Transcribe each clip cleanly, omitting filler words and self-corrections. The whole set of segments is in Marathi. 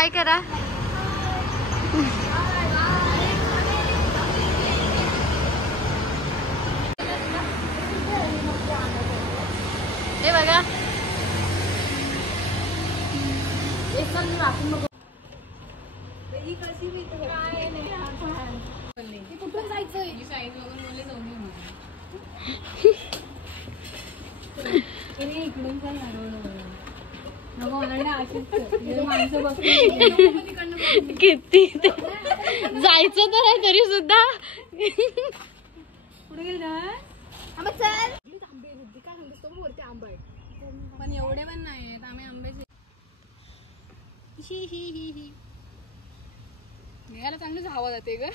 हाय करा. हे बघा कुठून जायचंय इकडून किती जायचं तर आहे तरी सुद्धा पुढे गेल आंबे चल आंबे बुद्धी काय म्हणतो वरती आंबा आहे पण एवढे पण नाही आहेत आम्ही आंब्याचे ही नेहाला चांगलीच हवा जाते ग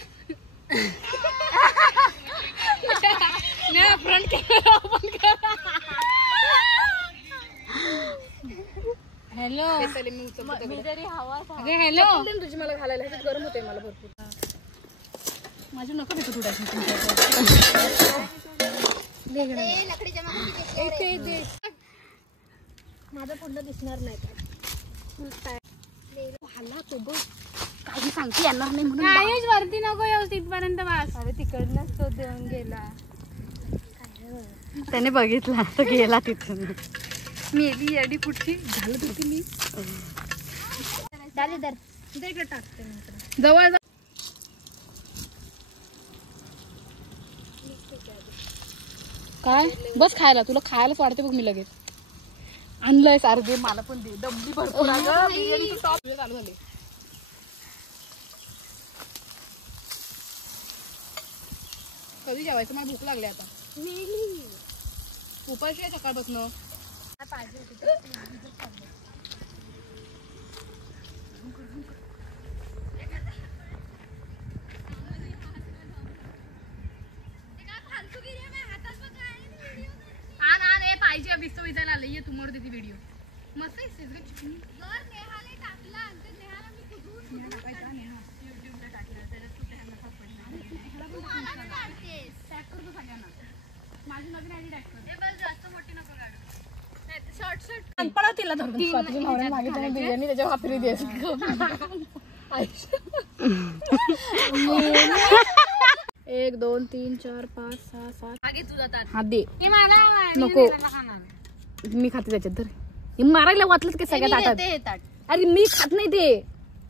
फ्रंट कॅमेरा ओपन कर हॅलो मी तरी हवा हॅलो तुझी मला घालायला ह्याच्यात गरम होते मला भरपूर माझी नको भेटू तुझ्या माझं पुढलं दिसणार नाही हाला तो बघ काही सांगते येणार नाही म्हणून काहीच वरती नको येऊ तिथपर्यंत बस अरे तिकडनंच तो देऊन गेला त्याने बघितला तो गेला तिथून मेली याडी पुढची घालत होती मी इकडे टाकते जवळ काय बस खायला तुला खायलाच वाटते बघ मी लगेच आणलंय सारं दे मला पण दे दमली भरपूर टॉप चालू झाले कधी जेवायचं मला भूक लागली आता उपाशी आहे सकाळपासून पाहिजे विस्तो विचारायला आले ये तुम्हाला देते व्हिडिओ मस्त आहे माझी नवीन आयडी टॅग कर जास्त मोठी नको काढू शॉर्ट अनपणा तिला धरून तुझ्या नवऱ्याने मागितलं बिर्याणी त्याच्या वापरी दे 1 2 3 4 5 6 7 आगे तुझा ताट हा दे नको मी खाते त्याच्यात तर हे मारायला वाटलंच की सगळ्यात ताटात अरे मी खात नाही ते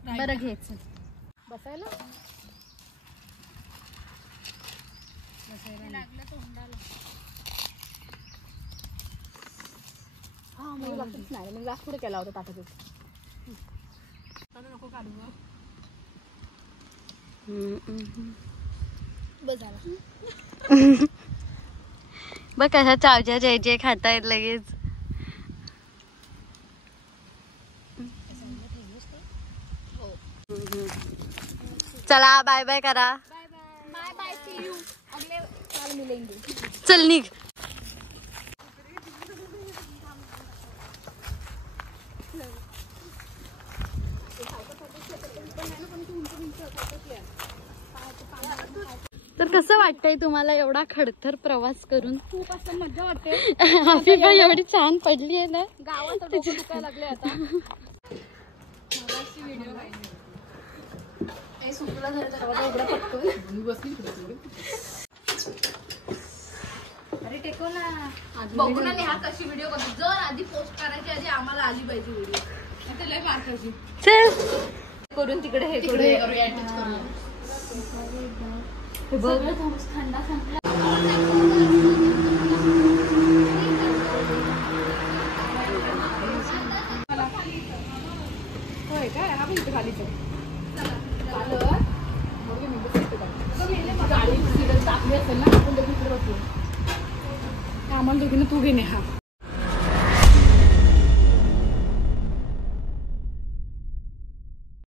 बरं घ्यायचं बसायला लागलं तोंडाला हा मला लक्षच नाही मग लास्ट पुढे केला होता ताटातच नको काढू बस झाला बघ कसा चावच्या जय खातायत लगेच चला बाय बाय करा बाय बाय सी यू अगले साल मिलेंगे चल निघ तर कसं वाटतंय तुम्हाला एवढा खडतर प्रवास करून खूप असं मजा वाटते आम्ही पण एवढी छान पडली आहे ना गावात डोकं दुखायला लागले आता व्हिडिओ सुकला उघडा पटतोय अरे टेको ना बघू ना नेहा कशी व्हिडिओ बघ जर आधी पोस्ट करायची आधी आम्हाला आली पाहिजे व्हिडिओ नाही लय मारकायची चल करून तिकडे हे करूया अटॅच करूया हे बघ थंडा संपला होय काय हा पण इथे खालीच आहे गाडी टाकली असेल ना आपण आम्हाला दोघीनं तू घेणे हा